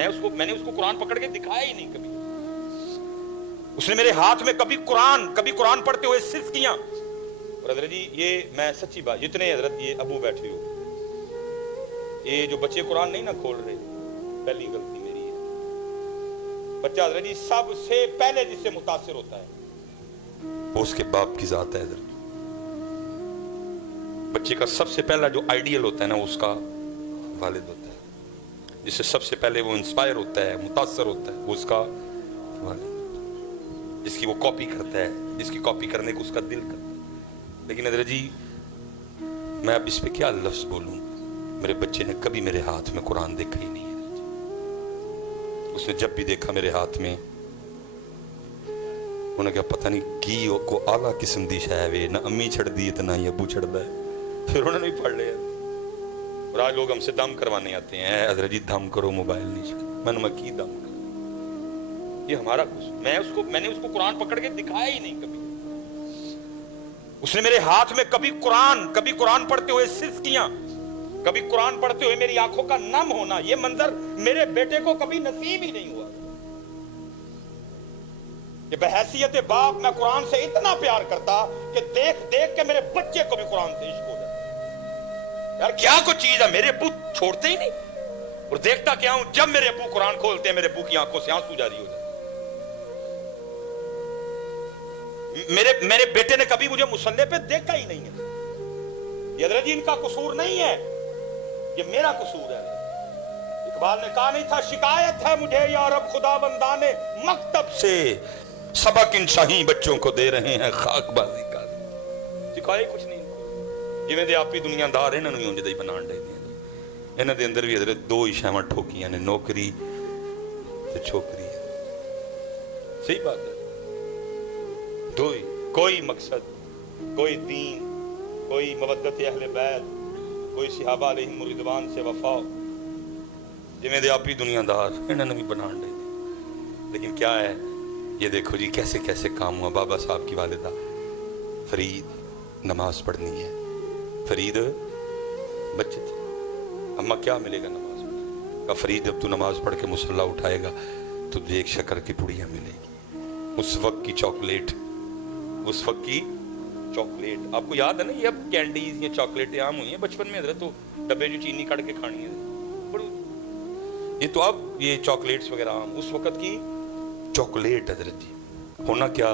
मैंने उसको कुरान पकड़ के दिखाया ही नहीं कभी। उसने मेरे हाथ में कभी कुरान पढ़ते हुए सिर्फ किया। और हजरत जी ये मैं सच्ची बात, जितने हजरत ये अबू बैठे हो, ये जो बच्चे कुरान नहीं ना खोल रहे, पहली गलती मेरी है। बच्चा हजरत जी सबसे पहले जिससे मुतासिर होता है वो उसके बाप की जात है हजरत। बच्चे का सबसे पहला जो आइडियल होता है ना, उसका वालिद होता है। जिससे सबसे पहले वो इंस्पायर होता है, मुतासर होता है, वो उसका वालिद, जिसकी वो कॉपी करता है, जिसकी कॉपी करने को उसका दिल करता है। लेकिन हजरत जी मैं अब इस पे क्या लफ्ज बोलूं, मेरे बच्चे ने कभी मेरे हाथ में कुरान देखा ही नहीं है। उसने जब भी देखा मेरे हाथ में, उन्हें क्या पता नहीं की को आला किस्म दी शै वे, ना अम्मी छड़ दी इतना ही अबू छड़दा है। फिर उन्होंने भी पढ़ लिया। और आज लोग हमसे दम करवाने आते हैं, हजरत जी दम करो, मोबाइल नहीं छड़। मैं की दम करो, ये हमारा कुछ, मैंने उसको कुरान पकड़ के दिखाया ही नहीं कभी। उसने मेरे हाथ में कभी कुरान पढ़ते हुए सिर्फ किया, कभी कुरान पढ़ते हुए मेरी आंखों का नम होना, ये मंजर मेरे बेटे को कभी नसीब ही नहीं हुआ। ये बहैसियत बाप मैं कुरान से इतना प्यार करता कि देख देख के मेरे बच्चे को भी कुरान से इश्क हो जाता। यार क्या कुछ चीज है, मेरे अब्बू छोड़ते ही नहीं। और देखता क्या हूं, जब मेरे अब्बू कुरान खोलते हैं मेरे अब्बू की आंखों से आंसू जारी हो जाते। मेरे बेटे ने कभी मुझे मुसल्ले पे देखा ही नहीं है। ये हजरत जी इनका कसूर नहीं है, ये मेरा कसूर है। इकबाल ने कहा नहीं था, शिकायत है मुझे या रब खुदा बंदाने मकतब से, सबक इन शाही बच्चों को दे रहे हैं खाकबाजी का। सिखाए कुछ नहीं, जिवें दे आप ही दुनियादार इन्हां नूं उंज दा ही बनाण दे ने। इन्हां दे अंदर भी हजरत दो ही शैवां ठोकियां ने, नौकरी ते छोकरी। सही बात है, दो ही, कोई मकसद, कोई दीन, कोई मवद्दत अहले बैत, कोई सहाबा अलैहिम रिदवान से वफा। जिवें दे आप ही दुनियादार इन्हां नूं भी बनाण दे। लेकिन क्या है, ये देखो जी कैसे कैसे काम हुआ। बाबा साहब की वालिदा फरीद नमाज पढ़नी है, फरीद बच्चे थे, अम्मा क्या मिलेगा नमाज पढ़ का? फरीद जब तू नमाज पढ़ के मुसल्ला उठाएगा तो तुझे एक शक्कर की पुड़िया मिलेगी। उस वक्त की चॉकलेट, उस वक्त की चॉकलेट आपको याद है ना? ये अब कैंडीज या चॉकलेटें आम हुई हैं। बचपन में हजरत तो डब्बे जो चीनी काट के खानी है, ये तो अब ये चॉकलेट्स वगैरह आम, उस वक्त की चॉकलेट हजरत जी। होना क्या,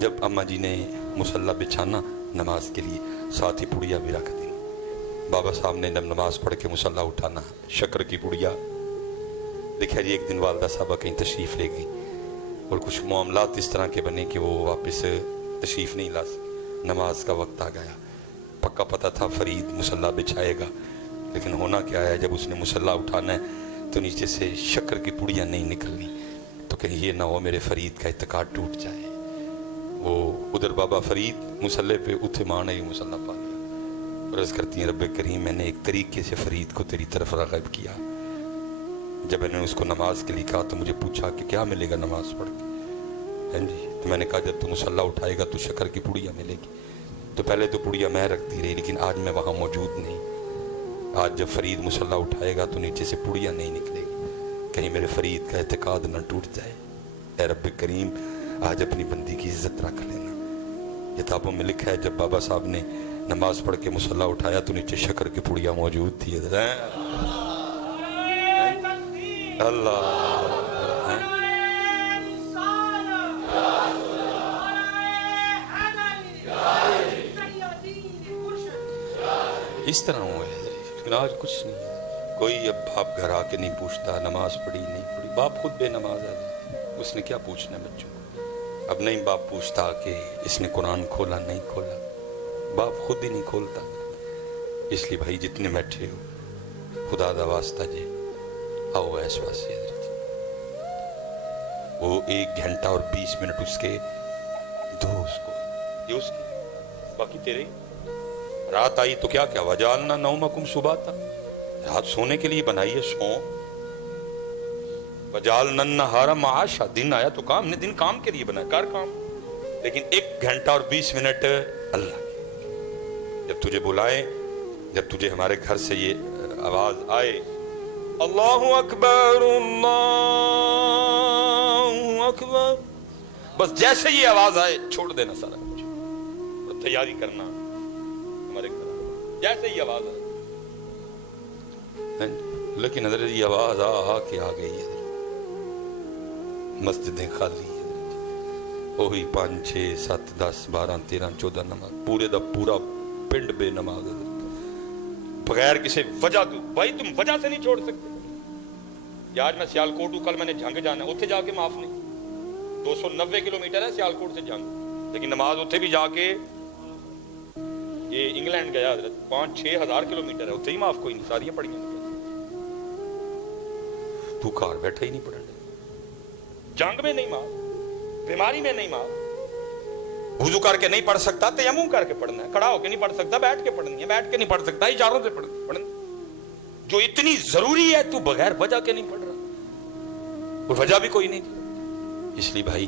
जब अम्मा जी ने मुसल्ला बिछाना नमाज के लिए, साथ ही पुड़िया भी रख दी। बाबा साहब ने जब नमाज पढ़ के मुसल्ला उठाना, शक्कर की पुड़िया। देखा जी एक दिन वालदा साहबा कहीं तशरीफ़ ले गई और कुछ मामलात इस तरह के बने कि वो वापस तशरीफ़ नहीं ला सकी। नमाज का वक्त आ गया, पक्का पता था फरीद मुसल्ला बिछाएगा, लेकिन होना क्या है, जब उसने मुसल्ला उठाना है तो नीचे से शक्कर की पुड़िया नहीं निकलनी, तो कहीं ये ना हो मेरे फरीद का इत्तेकाद टूट जाए। वो उधर बाबा फरीद मुसल्ले पे उठे, मां ने मुसल्ला पा लिया। और अर्ज़ करती हैं, रब्बे करीम मैंने एक तरीके से फरीद को तेरी तरफ राग़िब किया। जब मैंने उसको नमाज के लिए कहा तो मुझे पूछा कि क्या मिलेगा नमाज पढ़ के? हैं जी, तो मैंने कहा जब तू मुसल्ला उठाएगा तो शक्कर की पुड़िया मिलेगी। तो पहले तो पुड़िया मैं रखती रही, लेकिन आज मैं वहाँ मौजूद नहीं। आज जब फरीद मुसल्ला उठाएगा तो नीचे से पुड़िया नहीं निकलेगी, कहीं मेरे फरीद का इत्तेकाद न टूट जाए। ऐ रब्बे करीम आज अपनी बंदी की इज्जत रख लेना। किताबों में लिखा है जब बाबा साहब ने नमाज पढ़ के मुसल्ला उठाया तो नीचे शक्कर की पुड़िया मौजूद थी। अल्लाह इस तरह हुआ है, लेकिन आज कुछ नहीं है। कोई अब बाप घर आके नहीं पूछता नमाज पढ़ी नहीं पढ़ी, बाप खुद बेनमाज है, उसने क्या पूछना बच्चों को। अब नहीं बाप पूछता कि इसने कुरान खोला नहीं खोला, बाप खुद ही नहीं खोलता। इसलिए भाई जितने बैठे हो, खुदा दा वास्ता जी आओ ऐस वास्ते। वो 1 घंटा और 20 मिनट उसके दो, उसको ये उसकी, बाकी तेरे। रात आई तो क्या क्या वजालना नौमकुम सुबाता, रात सोने के लिए बनाई है, सो। वजालना नहारा माशा, दिन आया तो काम, ने दिन काम के लिए बनाया, कर काम। लेकिन 1 घंटा और 20 मिनट अल्लाह, जब तुझे बुलाए, जब तुझे हमारे घर से ये आवाज आए अल्लाहु अकबर अल्लाहु अकबर। बस जैसे ही आवाज आए छोड़ देना सारा कुछ, तैयारी करना हमारे घर, जैसे ही आवाज आए। लेकिन हज़रत ये आवाज के आ गई है, मस्जिदें खाली है, वही 5 6 7 10 12 13 14 नमाज, पूरे दा पूरा पिंड बेनमाज है बगैर किसी वजह तो। भाई तुम वजह से नहीं छोड़ सकते। यार मैं सियालकोट हूं, कल मैंने जंग जाना, उत्थे जाके माफ नहीं। 290 किलोमीटर है सियालकोट से जंग, लेकिन नमाज उत्थे भी जाके, ये इंग्लैंड गया हजरत 5-6 हज़ार किलोमीटर है, उत्थे ही माफ कोई नहीं, सारियां पढ़ियां। तू घर बैठा ही नहीं पढ़ने, जंग में नहीं माफ, बीमारी में नहीं माफ, वुजू करके नहीं पढ़ सकता, तयम्मुम करके पढ़ना है, खड़ा होकर नहीं पढ़ सकता, बैठ के पढ़नी है, बैठ के नहीं पढ़ सकता, इशारों से पढ़ना। जो इतनी जरूरी है तू बगैर वजह के नहीं पढ़ रहा, और वजह भी कोई नहीं थी। इसलिए भाई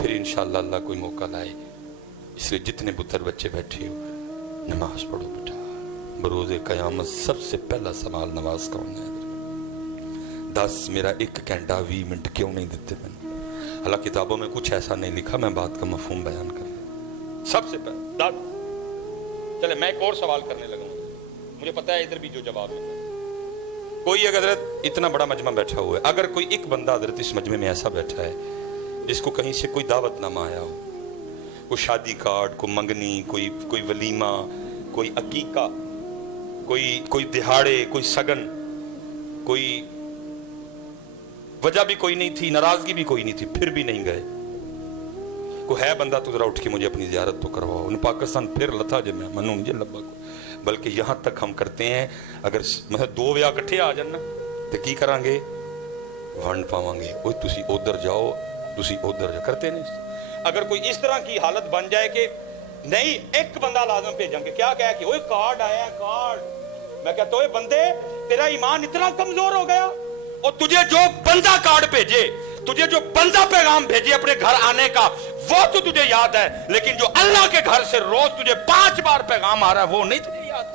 फिर इंशाअल्लाह अल्लाह कोई मौका लाए, इसलिए जितने पुत्र बच्चे बैठे हो नमाज पढ़ो बेटा। बरोज़े क़यामत सबसे पहला सवाल नमाज का होना है। 10 मेरा 1 घंटा 20 मिनट क्यों नहीं देते मैंने? हालांकि किताबों में कुछ ऐसा नहीं लिखा, मैं बात का मफहूम बयान कर सबसे पहले 10। चले मैं एक और सवाल करने लगा, मुझे पता है इधर भी जो जवाब है। कोई अगर इतना बड़ा मजमा बैठा हुआ है, अगर कोई एक बंदा हजरत इस मजमे में ऐसा बैठा है जिसको कहीं से कोई दावतनामा आया हो, कोई शादी कार्ड, कोई मंगनी, कोई वलीमा, कोई अकीका, कोई दिहाड़े, कोई सगन, कोई वजह भी कोई नहीं थी, नाराजगी भी कोई नहीं थी, फिर भी नहीं गए, कोई है बंदा तो जरा उठ के मुझे अपनी जियारत तो करवाओ। उन पाकिस्तान फिर लथा जे मैं मनू मुझे लब्बा को, बल्कि यहां तक हम करते हैं अगर मतलब 2 विआह इकट्ठे आ जाना तो की करांगे, वंड पावांगे, ओए तुसी उधर जाओ, तुसी उधर जा, करते नहीं। अगर कोई इस तरह की हालत बन जाए कि नहीं एक बंदा लाजम भेजेंगे, क्या कह के ओए कार्ड आया कार्ड, मैं कहता ओए बंदे तेरा ईमान इतना कमजोर हो गया, और तुझे जो बंदा कार्ड भेजे, तुझे जो बंदा पैगाम भेजे अपने घर आने का, वो तो तुझे याद है, लेकिन जो अल्लाह के घर से रोज तुझे 5 बार पैगाम आ रहा है वो नहीं तुझे याद।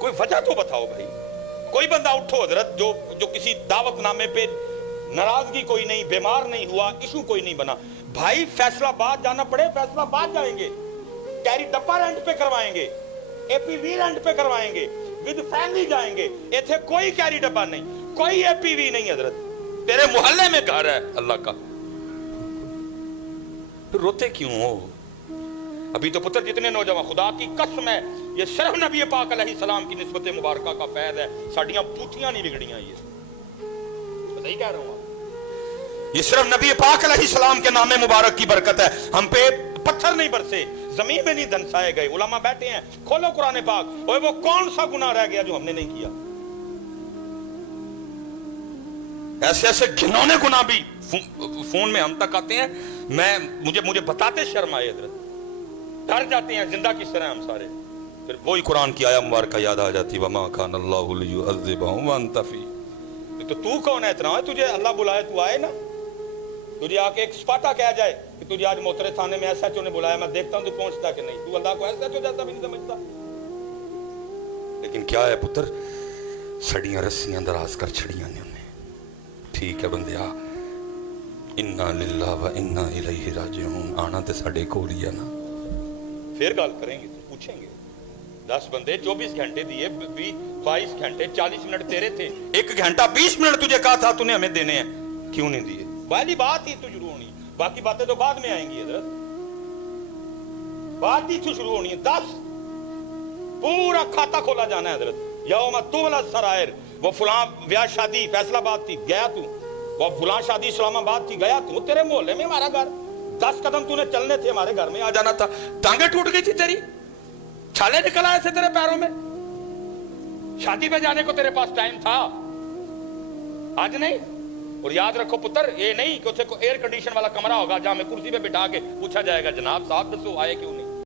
कोई वजह तो बताओ भाई। कोई बंदा उठो हजरत जो किसी दावतनामे पे नाराजगी कोई नहीं, बीमार नहीं हुआ, इशू कोई नहीं बना, भाई फैसलाबाद जाना पड़े फैसलाबाद जाएंगे, कैरी डब्बा रेंट पे करवाएंगे, एपीवी रेंट पे करवाएंगे, विद फैमिली जाएंगे। इथे कोई कैरी डब्बा नहीं, कोई एपीवी नहीं हजरत, तेरे मोहल्ले में घर है अल्लाह का, फिर रोते क्यों हो? अभी तो पुत्र जितने नौजवान, खुदा की कसम है ये सिर्फ नबी पाक अलैहिस्सलाम की निस्बत मुबारक का फैज़ है, साड़ियां बूथियां नहीं बिगड़ियां, ये सही कह रहा हूं, ये सिर्फ नबी पाक अलैहिस्सलाम के नामे मुबारक की बरकत है। हम पे पत्थर नहीं बरसे, जमीन में नहीं धंसाए गए। उलमा बैठे हैं, खोलो कुरान पाक, और वो कौन सा गुनाह रह गया जो हमने नहीं किया? ऐसे ऐसे घिनौने गुनाह भी फोन में हम तक आते हैं, मुझे बताते शर्म आए हजरत, डर जाते हैं जिंदा किस तरह हम सारे। फिर वही कुरान की आया मुबारक याद आ जाती, वमा कान अल्लाहु लियुअज़्ज़िबहुम व अंत फीह। तो तू कौन है इतना, तुझे अल्लाह बुलाए तू आए ना, तुझे आके एक स्पाटा कह जाए कि तुझे आज मोहतरे थाने में एसएचओ ने बुलाया, मैं देखता हूं तू पहुंचता कि नहीं, तू अल्लाह को एसएचओ जैसा भी नहीं समझता। लेकिन क्या है पुत्र, सड़ियां रस्सियां दराज कर छड़ियां ने उन्हें। ठीक है बंदिया, इन्ना लिल्लाह व इन्ना इलैहि राजिऊन, आना ते साडे कोल ही है ना। फिर गल करेंगे, पूछेंगे 10 बंदे 24 घंटे दिए, 22 घंटे 40 मिनट तेरे थे, 1 घंटा 20 मिनट तुझे कहा था तूने हमें देने हैं, क्यों नहीं दिए? पहली बात ही तो शुरू होनी, बाकी बातें तो बाद में आएंगी हजरत, बात ही तो शुरू होनी है। 10 पूरा खाता खोला जाना है हजरत, यौम तुबला सरायर। वो फलां ब्याह शादी फैसलाबाद थी गया तू, वो फलां शादी इस्लामाबाद थी गया तू, तेरे मोहल्ले में हमारा घर, 10 कदम तूने चलने थे, हमारे घर में आ जाना था, टांगे टूट गई थी तेरी, छाले निकल आए थे तेरे पैरों में, शादी पे जाने को तेरे पास टाइम था, आज नहीं। और याद रखो पुत्र, ये नहीं कि उसे एयर कंडीशन वाला कमरा होगा जहां में कुर्सी पे बिठा के पूछा जाएगा जनाब साहब दसो आए क्यों नहीं।